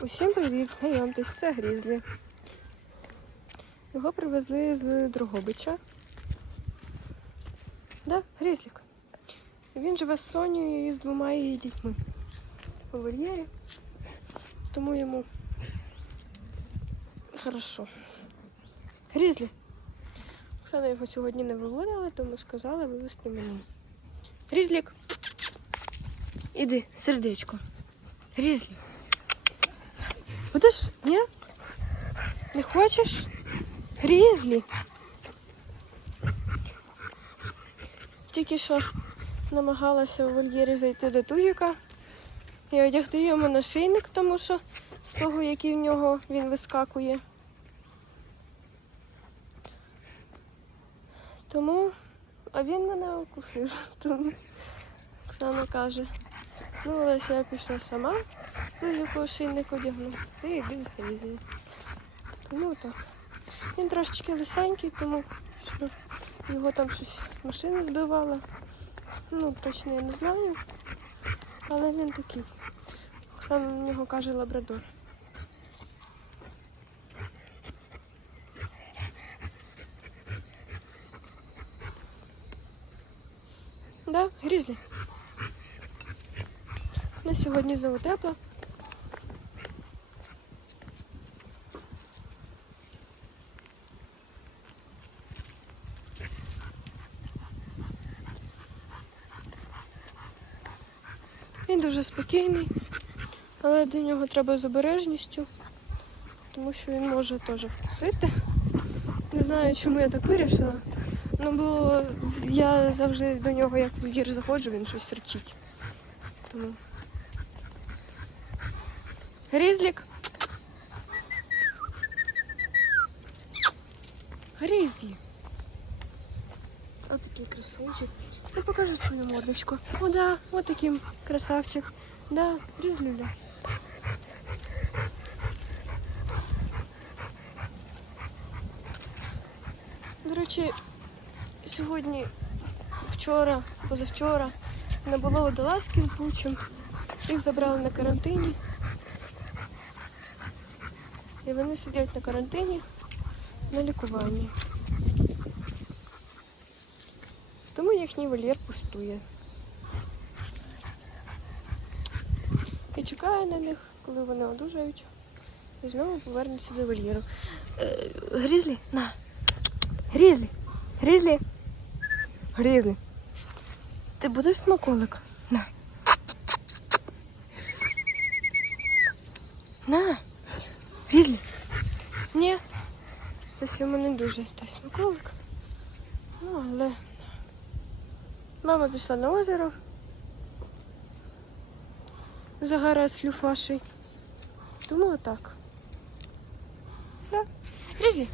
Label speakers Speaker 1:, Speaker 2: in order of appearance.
Speaker 1: Усім привіт, знайомтесь, це Грізлі. Його привезли з Дрогобича. Да, Грізлік. Він живе з Сонією і з двома її дітьми у вольєрі. Тому йому хорошо. Грізлі. Оксана його сьогодні не виводила, тому сказала вивезти мені. Грізлік. Іди, сердечко. Грізлі. Будеш? Ні? Не хочеш? Грізлі. Тільки що намагалася у вольєрі зайти до Тузіка і одягти йому нашийник, тому що з того, який в нього він вискакує. Тому, а він мене укусив. Тому Оксана каже, ну Олеся, я пішла сама, Тузіку ошейник одягну. Ти йди з грізні. Тому так. Він трошечки лисенький, тому що його там щось машина збивала. Ну, точно я не знаю. Але він такий. Оксана на нього каже лабрадор. Да, грізлі. На сьогодні знову тепло. Він дуже спокійний, але до нього треба з обережністю, тому що він може теж вкусити. Не знаю, чому я так вирішила. Ну, бо я завжди до нього, як в гір заходжу, він щось серчить. Тому. Грізлік. Грізлі. Ось такий красунчик. Я покажу свою мордочку. О, да, вот таким красавчик. Да, грізлюля. До речі, сьогодні, вчора, позавчора не було водолазки з бучем. Їх забрали на карантині. І вони сидять на карантині на лікуванні. Тому їхній вольєр пустує. І чекаю на них, коли вони одужають. І знову повернуться до вольєру. Е, Грізлі, на. Грізлі. Грізлі. Грізлі. Ти будеш смаколик? На. На. Грізлі. Ні. Ось йому не дуже той смаколик. Ну, але. Мама пішла на озеро. Загара з Люфашей. так. отак. Да. Грізлі.